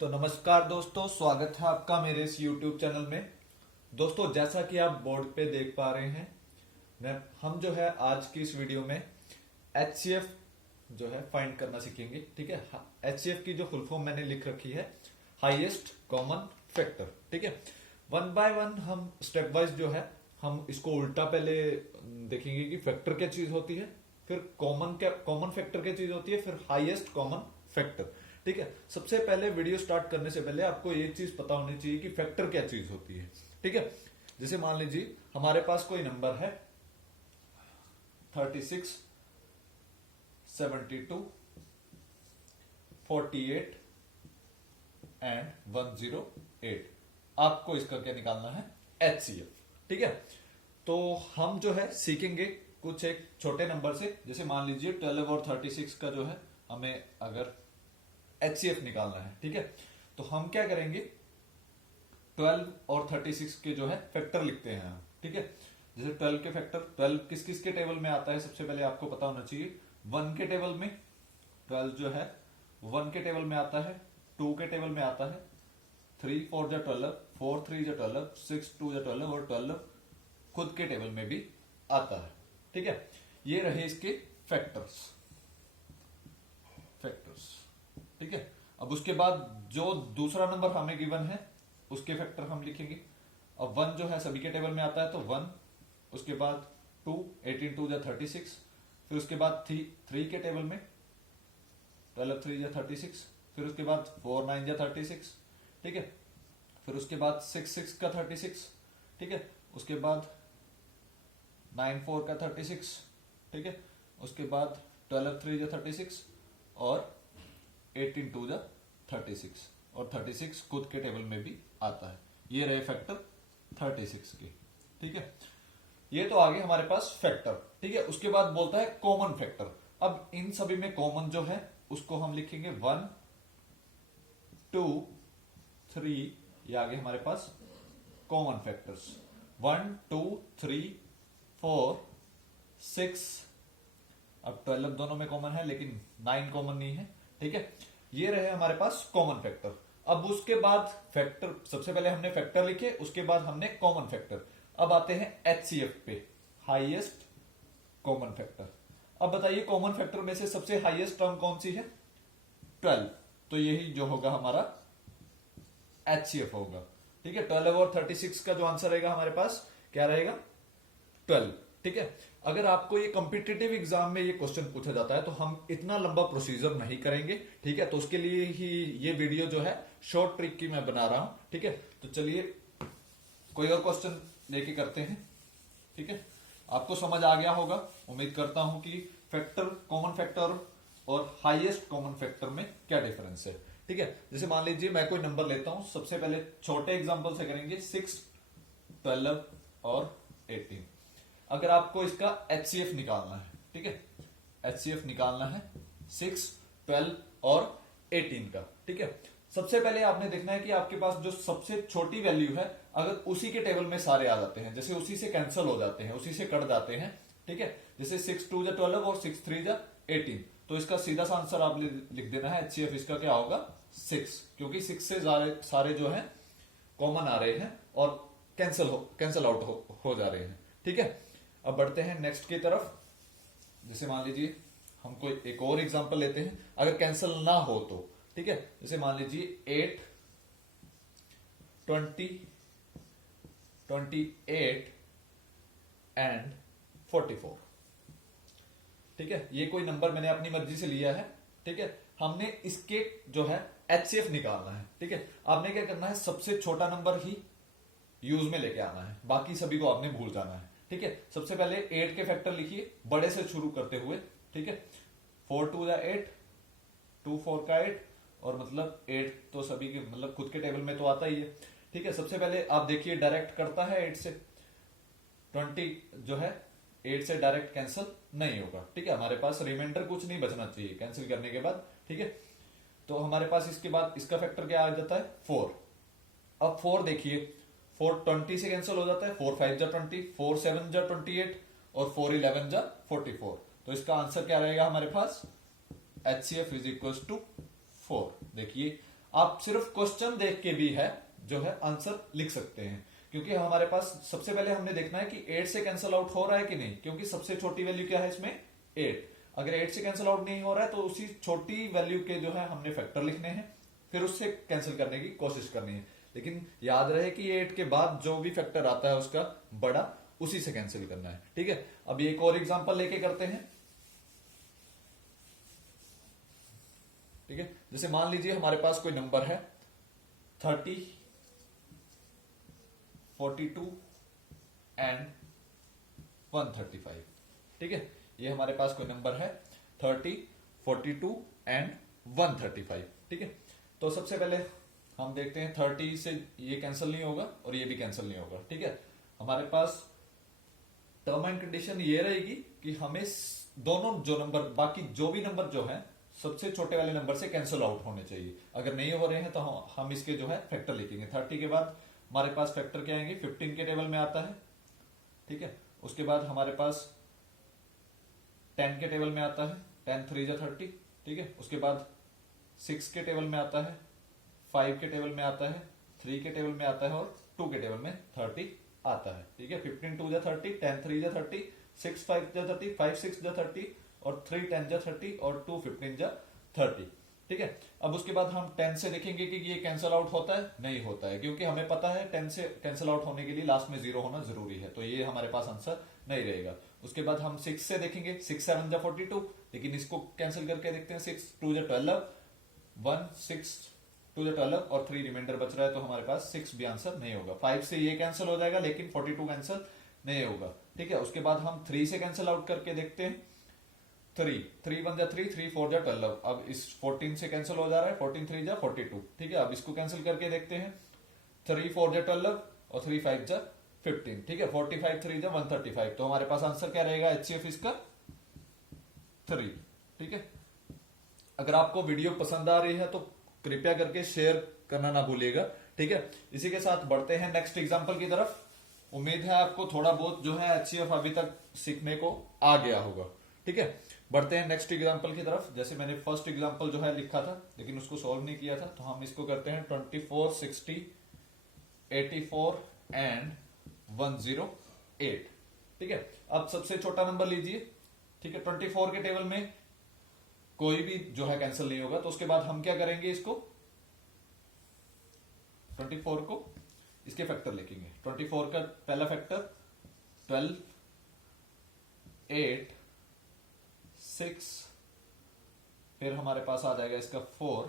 तो नमस्कार दोस्तों, स्वागत है आपका मेरे इस YouTube चैनल में। दोस्तों, जैसा कि आप बोर्ड पे देख पा रहे हैं, हम जो है आज की इस वीडियो में HCF जो है फाइंड करना सीखेंगे। ठीक है, HCF की जो फुल फॉर्म मैंने लिख रखी है, हाईएस्ट कॉमन फैक्टर। ठीक है, वन बाय वन हम स्टेप वाइज जो है हम इसको उल्टा पहले देखेंगे कि फैक्टर क्या चीज होती है, फिर कॉमन फैक्टर क्या चीज होती है, फिर हाईएस्ट कॉमन फैक्टर। ठीक है, सबसे पहले वीडियो स्टार्ट करने से पहले आपको एक चीज पता होनी चाहिए कि फैक्टर क्या चीज होती है। ठीक है, जैसे मान लीजिए हमारे पास कोई नंबर है 36, 72, 48 एंड 108। आपको इसका क्या निकालना है? HCF। ठीक है, तो हम जो है सीखेंगे कुछ एक छोटे नंबर से। जैसे मान लीजिए 12 और 36 का जो है हमें अगर HCF निकालना है। ठीक है, तो हम क्या करेंगे, 12 और 36 के जो है फैक्टर लिखते हैं हम। ठीक है, जैसे 12 के फैक्टर, 12 किस किस के टेबल में आता है सबसे पहले आपको पता होना चाहिए। 1 के टेबल में 12 जो है 1 के टेबल में आता है, 2 के टेबल में आता है, 3 4 जा 12, 4 3 जा 12, 6 2 जा 12 और 12 खुद के टेबल में भी आता है। ठीक है, ये रहे इसके फैक्टर्स। ठीक है, अब उसके बाद जो दूसरा नंबर हमें गिवन है उसके फैक्टर हम लिखेंगे। अब 1 जो है सभी के टेबल में आता है तो 1, उसके बाद 2, 18 2 जा 36, फिर उसके बाद 3 के टेबल में 12 3 जा 36, फिर उसके बाद 4 9 जा 36। ठीक है, फिर उसके बाद 6 6 का 36। ठीक है, उसके बाद 9 4 का 36। ठीक है, उसके बाद 12 3 जा 36 और 18 2 जा 36 और 36 खुद के टेबल में भी आता है। ये रहे फैक्टर 36 के। ठीक है, ये तो आगे हमारे पास फैक्टर। ठीक है, उसके बाद बोलता है कॉमन फैक्टर। अब इन सभी में कॉमन जो है उसको हम लिखेंगे 1 2 3। ये आगे हमारे पास कॉमन फैक्टर्स 1 2 3 4 6। अब 12 दोनों में कॉमन है लेकिन 9 कॉमन नहीं है। ठीक है, ये रहे हमारे पास कॉमन फैक्टर। अब उसके बाद फैक्टर, सबसे पहले हमने फैक्टर लिखे, उसके बाद हमने कॉमन फैक्टर। अब आते हैं HCF पे, हाईएस्ट कॉमन फैक्टर। अब बताइए कॉमन फैक्टर में से सबसे हाईएस्ट टर्म कौन सी है? 12। तो यही जो होगा हमारा HCF होगा। ठीक है, 12 और 36 का जो आंसर रहेगा हमारे पास क्या रहेगा? 12। ठीक है, अगर आपको ये कॉम्पिटिटिव एग्जाम में ये क्वेश्चन पूछा जाता है तो हम इतना लंबा प्रोसीजर नहीं करेंगे। ठीक है, तो उसके लिए ही ये वीडियो जो है शॉर्ट ट्रिक की मैं बना रहा हूं। ठीक है, तो चलिए कोई और क्वेश्चन लेके करते हैं। ठीक है, आपको समझ आ गया होगा, उम्मीद करता हूं कि फैक्टर, कॉमन फैक्टर और हाईएस्ट कॉमन फैक्टर में क्या डिफरेंस है। ठीक है, जैसे मान लीजिए मैं कोई नंबर लेता हूं, सबसे पहले छोटे एग्जाम्पल से करेंगे, 6 12 और 18। अगर आपको इसका HCF निकालना है, ठीक है, HCF निकालना है 6 12 और 18 का। ठीक है, सबसे पहले आपने देखना है कि आपके पास जो सबसे छोटी वैल्यू है, अगर उसी के टेबल में सारे आ जाते हैं, जैसे उसी से कैंसिल हो जाते हैं, उसी से कट जाते हैं। ठीक है, जैसे 6 2 जा 12 और 6 3 जा 18, तो इसका सीधा सा आंसर आप लिख देना है HCF इसका क्या होगा? 6, क्योंकि 6 से सारे जो है कॉमन आ रहे हैं और कैंसिल आउट हो जा रहे हैं। ठीक है, अब बढ़ते हैं नेक्स्ट की तरफ। जैसे मान लीजिए हम कोई एक और एग्जांपल लेते हैं, अगर कैंसिल ना हो तो। ठीक है, जैसे मान लीजिए 8 20 28 एंड 44। ठीक है, ये कोई नंबर मैंने अपनी मर्जी से लिया है। ठीक है, हमने इसके जो है HCF निकालना है। ठीक है, आपने क्या करना है, सबसे छोटा नंबर ही यूज में लेके आना है, बाकी सभी को आपने भूल जाना है। ठीक है, सबसे पहले 8 के फैक्टर लिखिए बड़े से शुरू करते हुए। ठीक है, 4 2 जा 8, 2 4 का 8, और मतलब 8 तो सभी के मतलब खुद के टेबल में तो आता ही है। ठीक है, सबसे पहले आप देखिए डायरेक्ट करता है 8 से, 20 जो है 8 से डायरेक्ट कैंसिल नहीं होगा। ठीक है, हमारे पास रिमाइंडर कुछ नहीं बचना चाहिए कैंसिल करने के बाद। ठीक है, तो हमारे पास इसके बाद इसका फैक्टर क्या आ जाता है? 4। अब 4 देखिए, 4 20 से कैंसिल हो जाता है, 4 5 जा 20, 4 7 जा 28 और 4 11 जा 44। तो इसका आंसर क्या रहेगा हमारे पास? HCF is equal to 4। देखिए आप सिर्फ क्वेश्चन देख के भी है जो है आंसर लिख सकते हैं, क्योंकि हमारे पास सबसे पहले हमने देखना है कि 8 से कैंसिल आउट हो रहा है कि नहीं, क्योंकि सबसे छोटी वैल्यू क्या है इसमें 8। अगर 8 से कैंसिल आउट नहीं हो रहा है तो उसी छोटी वैल्यू के जो है हमने फैक्टर लिखने हैं, फिर उससे कैंसिल करने की कोशिश करनी है। लेकिन याद रहे कि 8 के बाद जो भी फैक्टर आता है उसका बड़ा, उसी से कैंसिल करना है। ठीक है, अब एक और एग्जांपल लेके करते हैं। ठीक है, जैसे मान लीजिए हमारे पास कोई नंबर है 30, 42 एंड 135। ठीक है, ये हमारे पास कोई नंबर है 30, 42 एंड 135। ठीक है, तो सबसे पहले हम देखते हैं 30 से ये कैंसिल नहीं होगा और ये भी कैंसिल नहीं होगा। ठीक है, हमारे पास टर्म एंड कंडीशन ये रहेगी कि हमें दोनों जो नंबर, बाकी जो भी नंबर जो है सबसे छोटे वाले नंबर से कैंसिल आउट होने चाहिए। अगर नहीं हो रहे हैं तो हम इसके जो है फैक्टर लिखेंगे। 30 के बाद हमारे पास फैक्टर क्या आएंगे, 15 के टेबल में आता है। ठीक है, उसके बाद हमारे पास 10 के टेबल में आता है, 10 3 जा 30। ठीक है, उसके बाद 6 के टेबल में आता है, 5 के टेबल में आता है, 3 के टेबल में आता है और 2 के टेबल में 30 आता है। ठीक है, 15 2 जा 30, 10 3 जा 30, 6 5 जा 30, 5 6 जा 30 और 3 10 जा 30 और 2 15 जा 30। ठीक है, अब उसके बाद हम 10 से देखेंगे कि ये कैंसिल आउट होता है, नहीं होता है, क्योंकि हमें पता है 10 से कैंसिल आउट होने के लिए लास्ट में 0 होना जरूरी है, तो ये हमारे पास आंसर नहीं रहेगा। उसके बाद हम 6 से देखेंगे, 6 7 जा 42, लेकिन इसको कैंसिल करके देखते हैं, 6 2 जा 12, 1 6 2 जा 12 और 3 रिमाइंडर बच रहा है, तो हमारे पास 6 भी आंसर नहीं होगा। 5 से ये कैंसिल हो जाएगा लेकिन 42 कैंसिल नहीं होगा। ठीक है, उसके बाद हम 3 से कैंसिल आउट करके देखते हैं, 3 3 1 जा 3, 3 4 जा 12। अब इस 14 से कैंसिल हो जा रहा है, 14 3 जा 42। ठीक है, अब इसको कैंसिल करके देखते हैं, 3 4 जा 12 और 3 5 जा 15। ठीक है, 45 3 जा 135, तो हमारे पास आंसर क्या रहेगा HCF इसका 3। ठीक है, अगर आपको वीडियो पसंद आ रही है तो कृपया करके शेयर करना ना भूलिएगा। ठीक है, इसी के साथ बढ़ते हैं नेक्स्ट एग्जांपल की तरफ। उम्मीद है आपको थोड़ा बहुत जो है HCF अभी तक सीखने को आ गया होगा। ठीक है, बढ़ते हैं नेक्स्ट एग्जांपल की तरफ। जैसे मैंने फर्स्ट एग्जांपल जो है लिखा था लेकिन उसको सॉल्व नहीं किया था, तो हम इसको करते हैं 24 60 84 एंड 108। ठीक है, अब सबसे छोटा नंबर लीजिए। ठीक है, 24 के टेबल में कोई भी जो है कैंसिल नहीं होगा, तो उसके बाद हम क्या करेंगे, इसको 24 को इसके फैक्टर लिखेंगे। 24 का पहला फैक्टर 12 8 6, फिर हमारे पास आ जाएगा इसका 4।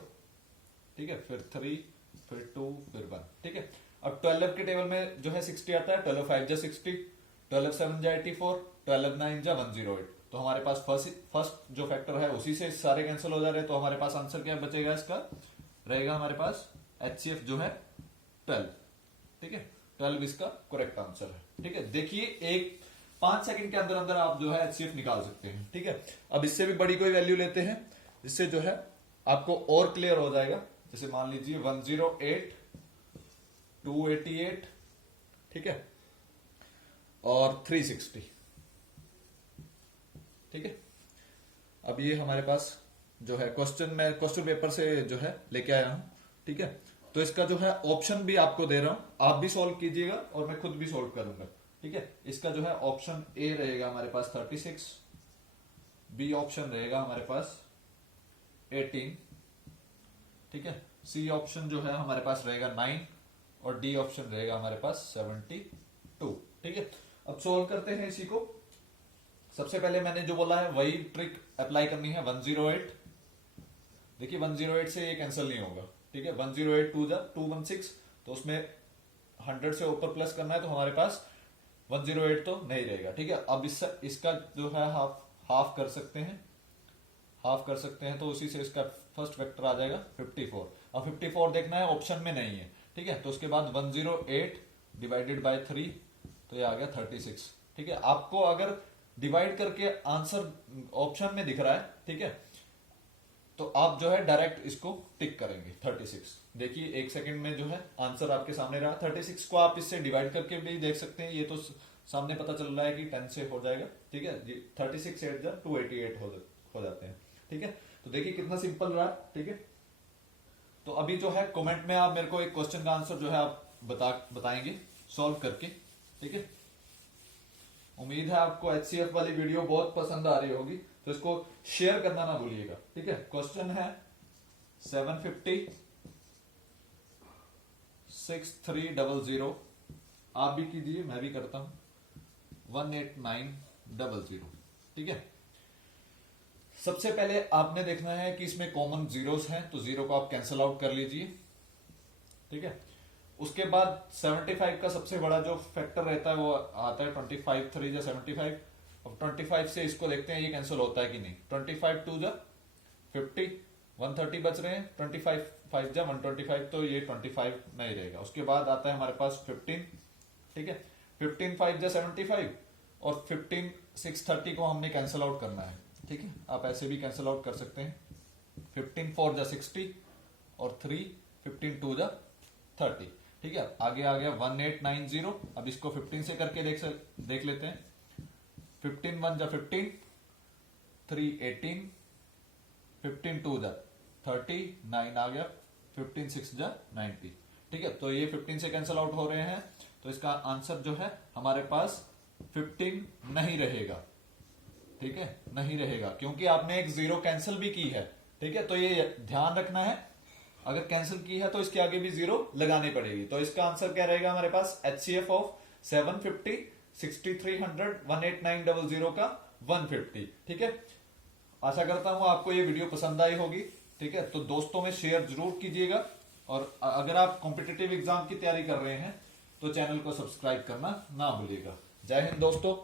ठीक है, फिर 3, फिर 2, फिर 1। ठीक है, अब 12 के टेबल में जो है 60 आता है, 12 5 जा 60, 12 7 जा 84, 12 9 जा 108। तो हमारे पास फर्स्ट जो फैक्टर है उसी से सारे कैंसिल हो जा रहे हैं, तो हमारे पास आंसर क्या बचेगा, इसका रहेगा हमारे पास HCF जो है 12। ठीक है, 12 इसका करेक्ट आंसर है। ठीक है, देखिए एक 5 सेकंड के अंदर अंदर आप जो है HCF निकाल सकते हैं। ठीक है, अब इससे भी बड़ी कोई वैल्यू लेते हैं जिससे जो है आपको और क्लियर हो जाएगा। जैसे मान लीजिए 108 288। ठीक है, और 360। ठीक है, अब ये हमारे पास जो है मैं क्वेश्चन पेपर से जो है लेके आया हूं। ठीक है, तो इसका जो है ऑप्शन भी आपको दे रहा हूं, आप भी सॉल्व कीजिएगा और मैं खुद भी सॉल्व करूंगा। ठीक है, इसका जो है ऑप्शन ए रहेगा हमारे पास 36, बी ऑप्शन रहेगा हमारे पास 18। ठीक है, सी ऑप्शन जो है हमारे पास रहेगा 9 और डी ऑप्शन रहेगा हमारे पास 72। ठीक है, अब सॉल्व करते हैं इसी को। सबसे पहले मैंने जो बोला है वही ट्रिक अप्लाई करनी है। 108, देखिए 108 से ये कैंसिल नहीं होगा। ठीक है, 108 2 जा 216, तो उसमें 100 से ऊपर प्लस करना है, तो हमारे पास 108 तो नहीं रहेगा। ठीक है, अब इसका जो है हाफ कर सकते हैं, तो उसी से इसका फर्स्ट वेक्टर आ जाएगा 54। अब 54 देखना है, ऑप्शन में नहीं है। ठीक है, तो उसके बाद 108 डिवाइडेड बाय 3, तो ये आ गया 36। ठीक है, आपको अगर डिवाइड करके आंसर ऑप्शन में दिख रहा है, ठीक है, तो आप जो है डायरेक्ट इसको टिक करेंगे 36। देखिए एक सेकंड में जो है आंसर आपके सामने रहा। 36 को आप इससे डिवाइड करके भी देख सकते हैं, ये तो सामने पता चल रहा है कि 10 से हो जाएगा। ठीक है, 36 8 जा 288 हो जाते हैं। ठीक है, तो देखिए कितना सिंपल रहा। ठीक है, तो अभी जो है कमेंट में आप मेरे को एक क्वेश्चन का आंसर जो है आप बताएंगे सॉल्व करके, ठीक है। उम्मीद है आपको HCF वाली वीडियो बहुत पसंद आ रही होगी, तो इसको शेयर करना ना भूलिएगा, ठीक है। क्वेश्चन है 750 6300, आप भी कीजिए, मैं भी करता हूं, 18900, ठीक है। सबसे पहले आपने देखना है कि इसमें कॉमन जीरोस हैं, तो जीरो को आप कैंसिल आउट कर लीजिए, ठीक है। उसके बाद 75 का सबसे बड़ा जो फैक्टर रहता है वो आता है 25 3 जा 75। अब 25 से इसको देखते हैं ये कैंसिल होता है कि नहीं। 25 2 जा 50, 130 बच रहे हैं, 25 5 जा 125, तो ये 25 नहीं रहेगा। उसके बाद आता है हमारे पास 15, ठीक है। 15 5 जा 75 और 15 630 को हमने कैंसिल आउट करना है, ठीक है। आप ऐसे भी कैंसिल आउट कर सकते हैं। 15 4 जा 60 और 3 15 2 जा 30, ठीक है। आगे आ गया 1890। अब इसको 15 से करके देख लेते हैं। 15 1 जा 15, 3 18, 15 2 जा 30, 9 आ गया, 15 6 जा 90, ठीक है। तो ये 15 से कैंसिल आउट हो रहे हैं, तो इसका आंसर जो है हमारे पास 15 नहीं रहेगा, ठीक है, नहीं रहेगा, क्योंकि आपने एक जीरो कैंसिल भी की है, ठीक है। तो ये ध्यान रखना है, अगर कैंसिल की है तो इसके आगे भी जीरो लगानी पड़ेगी। तो इसका आंसर क्या रहेगा हमारे पास, HCF ऑफ 750 6300 18900 का 150, ठीक है। आशा करता हूं आपको ये वीडियो पसंद आई होगी, ठीक है। तो दोस्तों में शेयर जरूर कीजिएगा, और अगर आप कॉम्पिटिटिव एग्जाम की तैयारी कर रहे हैं तो चैनल को सब्सक्राइब करना ना भूलिएगा। जय हिंद दोस्तों।